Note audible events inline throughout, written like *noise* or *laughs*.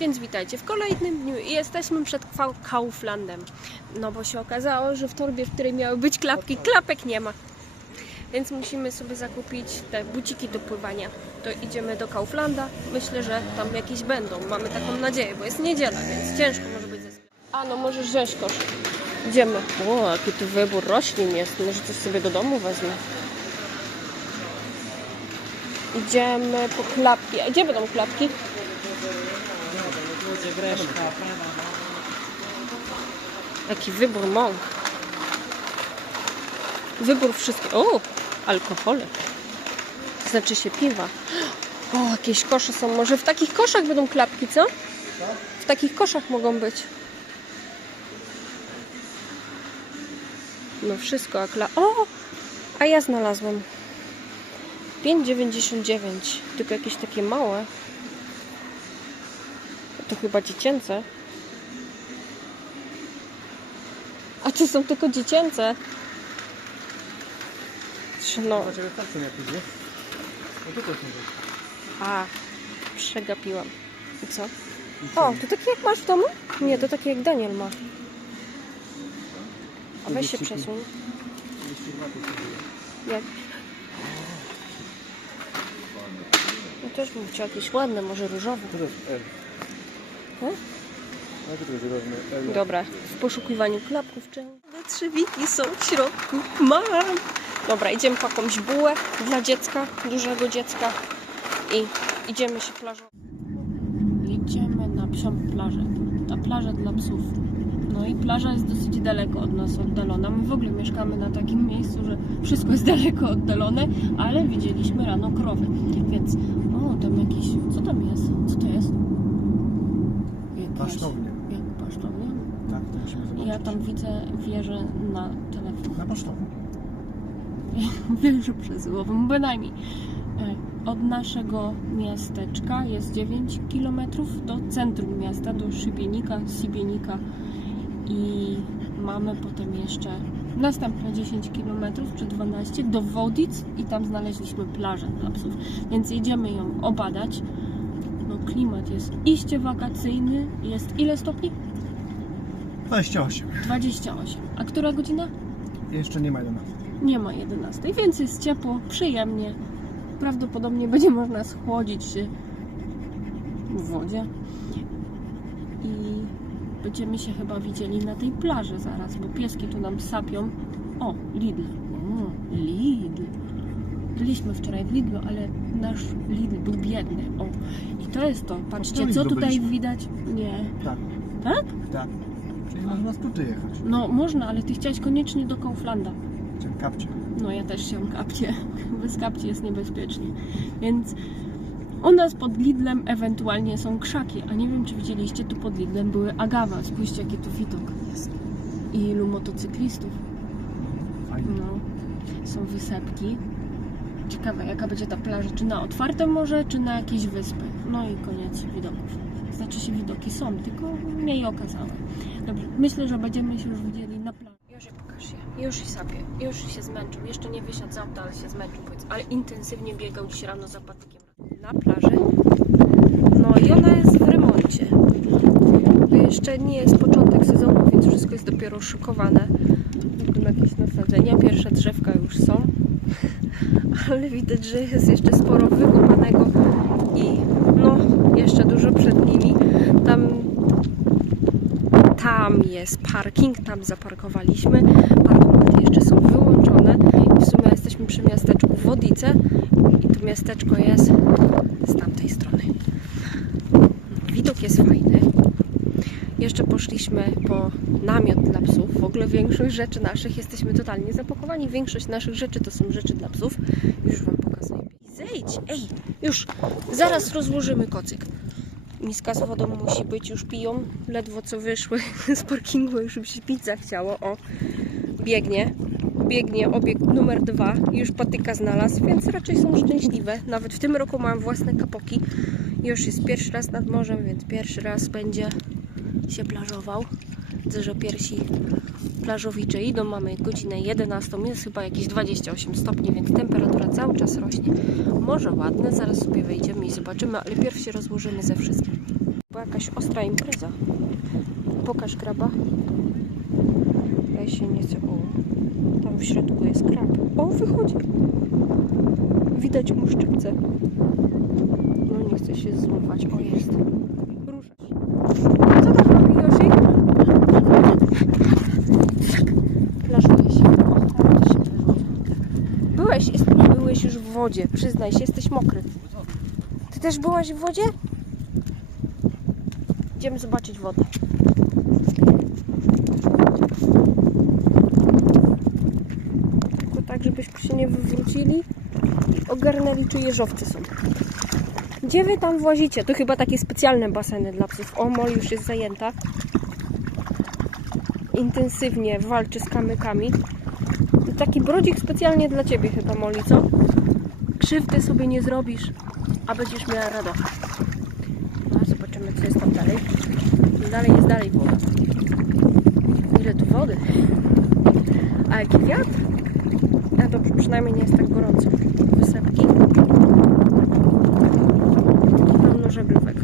Więc witajcie w kolejnym dniu i jesteśmy przed Kauflandem. No bo się okazało, że w torbie, w której miały być klapki, klapek nie ma. Więc musimy sobie zakupić te buciki do pływania. To idziemy do Kauflanda. Myślę, że tam jakieś będą. Mamy taką nadzieję, bo jest niedziela, więc ciężko może być ze. A no możesz wziąć kosz. Idziemy. O, jaki tu wybór roślin jest. Może coś sobie do domu wezmę. Idziemy po klapki. A gdzie będą klapki? Jaki wybór mąk. Wybór wszystkich. O, alkohole. Znaczy się piwa. *gasps* O, jakieś kosze są. Może w takich koszach będą klapki, co? W takich koszach mogą być. No wszystko, a kla... O! A ja znalazłam. 5,99. Tylko jakieś takie małe. To chyba dziecięce. A czy są tylko dziecięce? No, Dlaczego tak? No to też a, przegapiłam. I co? O, to takie jak masz w domu? Nie, to takie jak Daniel ma. A weź się przesuń. 200 watów to było. Jak? No też bym chciał jakieś ładne, może różowe. Hmm? Dobra, w poszukiwaniu klapków czy... Trzewiki są w środku. Mam! Dobra, idziemy po jakąś bułę dla dziecka, dużego dziecka i idziemy się plażować. Idziemy na psią plażę. Na plażę dla psów. No i plaża jest dosyć daleko od nas oddalona. My w ogóle mieszkamy na takim miejscu, że wszystko jest *laughs* daleko oddalone, ale widzieliśmy rano krowy. Więc, o, tam jakiś, co tam jest? Co to jest? Pasztownia. Jak pasztownia? Tak, to musimy zobaczyć. Ja tam widzę wieżę na telefon. Na pasztowni. *laughs* Wieżę przesyłową, bynajmniej. E, Od naszego miasteczka jest 9 km do centrum miasta, do Szybienika, Sibienika i mamy potem jeszcze następne 10 km czy 12 do Wodic i tam znaleźliśmy plażę dla psów, więc jedziemy ją obadać. Klimat jest iście wakacyjny, jest ile stopni? 28. 28. A która godzina? Jeszcze nie ma 11. Nie ma 11, więc jest ciepło, przyjemnie. Prawdopodobnie będzie można schłodzić się w wodzie. I będziemy się chyba widzieli na tej plaży zaraz, bo pieski tu nam sapią. O, Lidl. O, Lidl. Byliśmy wczoraj w Lidlu, ale nasz Lidl był biedny. O, i to jest to. Patrzcie, co Lidlu tutaj byliśmy. widać. Nie. Tak, Tak? tak. Czyli można tuty jechać. No, można, ale ty chciałeś koniecznie do Kauflanda. Cię kapcie. No ja też się kapcie. *laughs* Bez kapci jest niebezpiecznie. Więc u nas pod Lidlem ewentualnie są krzaki, a nie wiem czy widzieliście, tu pod Lidlem były agawa. Spójrzcie jaki tu widok jest. I ilu motocyklistów. Fajnie. No, są wysepki. Ciekawe jaka będzie ta plaża, czy na otwartym morze, czy na jakieś wyspy. No i koniec widoków. Znaczy się widoki są, tylko mniej okazałe. Dobrze, myślę, że będziemy się już widzieli na plaży. Już je pokaż się. Już się sapie. Już się zmęczył. Jeszcze nie wysiadł z auta, ale się zmęczył. Powiedz. Ale intensywnie biegał dziś rano za patykiem. Na plaży. No i ona jest w remoncie. To jeszcze nie jest początek sezonu, więc wszystko jest dopiero szykowane. Tu jakieś nasadzenia. Pierwsze drzewka już są. Ale widać, że jest jeszcze sporo wykopanego i no, jeszcze dużo przed nimi. Tam tam jest parking, tam zaparkowaliśmy. Parkomaty jeszcze są wyłączone i w sumie jesteśmy przy miasteczku Wodice i to miasteczko jest z tamtej strony. Widok jest fajny. Jeszcze poszliśmy po namiot dla psów. W ogóle większość rzeczy naszych jesteśmy totalnie zapakowani. Większość naszych rzeczy to są rzeczy dla psów. Już Wam pokazuję. Zejdź! Ej! Już! Zaraz rozłożymy kocyk. Miska z wodą musi być, już piją. Ledwo co wyszły *laughs* z parkingu, już im się pić zachciało. O, biegnie. Biegnie obiekt numer dwa i już patyka znalazł, więc raczej są szczęśliwe. Nawet w tym roku mam własne kapoki. Już jest pierwszy raz nad morzem, więc pierwszy raz będzie się plażował. Widzę, że pierwsi plażowicze idą. Mamy godzinę 11, jest chyba jakieś 28 stopni, więc temperatura cały czas rośnie. Może ładne, zaraz sobie wejdziemy i zobaczymy, ale pierw się rozłożymy ze wszystkim. chyba jakaś ostra impreza. Pokaż kraba. Ja się nie chcę. O, tam w środku jest krab. O, wychodzi. Widać mu szczypce. No nie chce się złapać. O, jest. Ruszać. Co tam robi Yoshi? Plażuje się. O, tam gdzieś się plażuje. Byłeś, jest, byłeś już w wodzie. Przyznaj się, jesteś mokry. Ty też byłaś w wodzie? Idziemy zobaczyć wodę. Tylko tak, żebyśmy się nie wywrócili i ogarnęli, czy jeżowcy są. Gdzie wy tam włazicie? To chyba takie specjalne baseny dla psów. O, Mol już jest zajęta. Intensywnie walczy z kamykami. To taki brodzik specjalnie dla ciebie chyba, Moli, co? Krzywdy sobie nie zrobisz, a będziesz miała radość. No, zobaczymy, co jest tam dalej. Dalej jest dalej woda. Ile tu wody? A jaki wiatr? A dobrze, przynajmniej nie jest tak gorąco. Wysepki. I pełno żaglówek.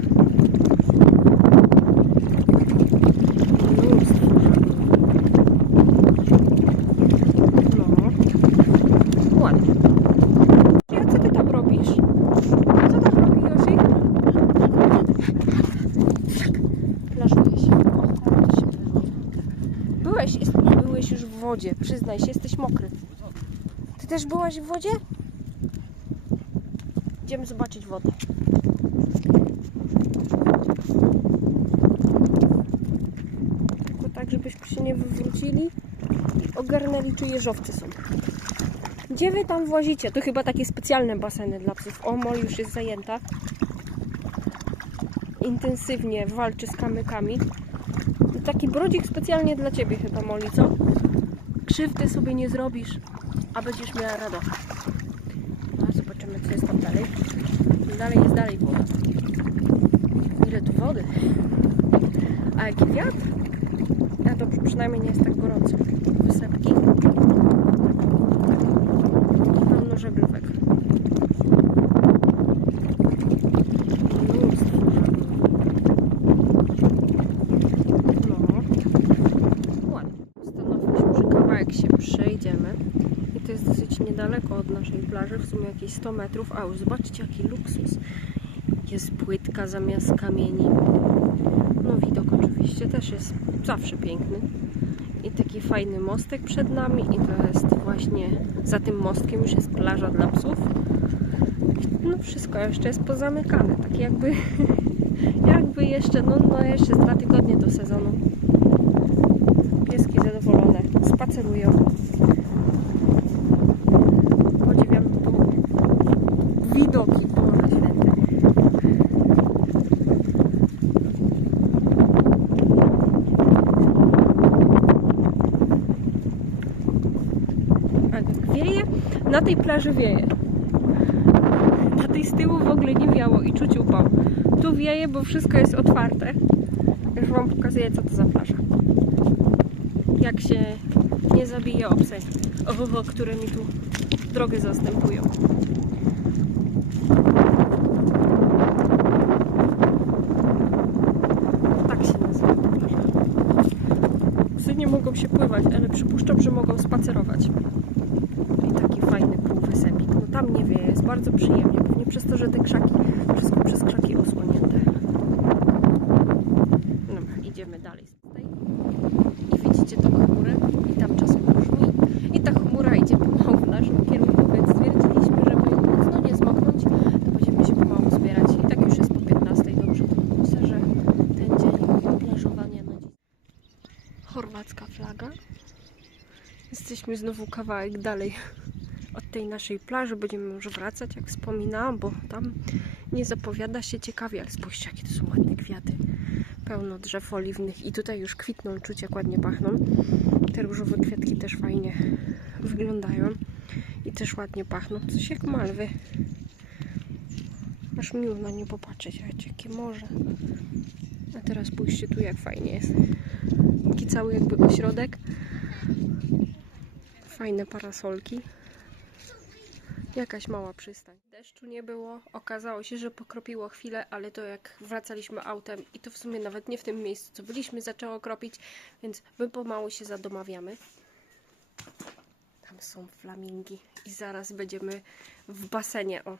Mnóstwo żaglówek. No. Ładnie. Ja co ty tam robisz? Co tam robi Yoshi? Plażuje się. O, tam gdzieś się plażuje. Byłeś, jest, byłeś już w wodzie. Przyznaj się, jesteś mokry. Ty też byłaś w wodzie? Idziemy zobaczyć wodę. Tylko tak, żebyśmy się nie wywrócili ogarnęli, czy jeżowcy są. Gdzie wy tam włazicie? To chyba takie specjalne baseny dla psów. O, Mol już jest zajęta. Intensywnie walczy z kamykami. Taki brodzik specjalnie dla ciebie chyba, Moli, co? Krzywdy sobie nie zrobisz, a będziesz miała radość. No, zobaczymy, co jest tam dalej. Dalej jest dalej woda. Ile tu wody? A jaki wiatr? A dobrze, przynajmniej nie jest tak gorąco. Wysepki. I pełno żaglówek. Mnóstwo żaglówek. No. Ładnie. Stanowiliśmy, że kawałek się przejdziemy. I to jest dosyć niedaleko od naszej plaży, w sumie jakieś 100 metrów. A już zobaczcie jaki luksus. Jest płytka zamiast kamieni. No widok oczywiście też jest zawsze piękny. I taki fajny mostek przed nami i to jest właśnie za tym mostkiem już jest plaża dla psów. No wszystko jeszcze jest pozamykane, tak jakby *laughs* jakby jeszcze, no, no jeszcze dwa tygodnie do sezonu. Pieski zadowolone, spacerują. Podziwiam tu widoki, Boże Święty. A jak wieje? Na tej plaży wieje. Na tej z tyłu w ogóle nie wiało i czuć upał. Tu wieje, bo wszystko jest otwarte. Już Wam pokazuję, co to za plaża. Jak się nie zabije obseń, oho, które mi tu drogę zastępują. Tak mogą się pływać, ale przypuszczam, że mogą spacerować. I taki fajny półwysepik. No tam nie wieje, jest bardzo przyjemnie. Pewnie przez to, że te krzaki, wszystko przez krzaki osłonięte. Idziemy dalej. I widzicie tą chmurę? I tam czasem brzmi. I ta chmura idzie pomału w naszym kierunku, więc stwierdziliśmy, żeby mocno nie zmoknąć, to będziemy się pomału zbierać. I tak już jest po 15. Dobrze, to myślę, że ten dzień plażowania na dziś. Chorwacka flaga. Jesteśmy znowu kawałek dalej od tej naszej plaży. Będziemy już wracać, jak wspominałam, bo tam nie zapowiada się ciekawie. Ale spójrzcie, jakie to są ładne kwiaty. Pełno drzew oliwnych i tutaj już kwitną, czuć jak ładnie pachną. Te różowe kwiatki też fajnie wyglądają i też ładnie pachną. Coś jak malwy. Aż miło na nie popatrzeć, Słuchajcie, jakie morze. A teraz spójrzcie tu, jak fajnie jest. Taki cały jakby ośrodek. Fajne parasolki. Jakaś mała przystań. Deszcz Deszczu nie było. Okazało się, że pokropiło chwilę, ale to jak wracaliśmy autem i to w sumie nawet nie w tym miejscu, co byliśmy, zaczęło kropić, więc my pomału się zadomawiamy. Tam są flamingi i zaraz będziemy w basenie. O.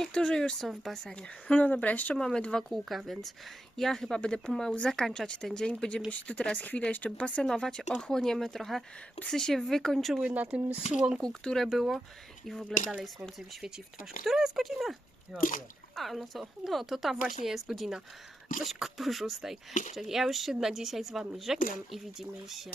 Niektórzy już są w basenie. *laughs* No dobra, jeszcze mamy dwa kółka, więc ja chyba będę pomału zakończać ten dzień. Będziemy się tu teraz chwilę jeszcze basenować, ochłoniemy trochę. Psy się wykończyły na tym słonku, które było i w ogóle dalej słońce mi świeci w twarz. Która jest godzina? A, no to, no to ta właśnie jest godzina. Coś po szóstej. Czyli ja już się na dzisiaj z Wami żegnam i widzimy się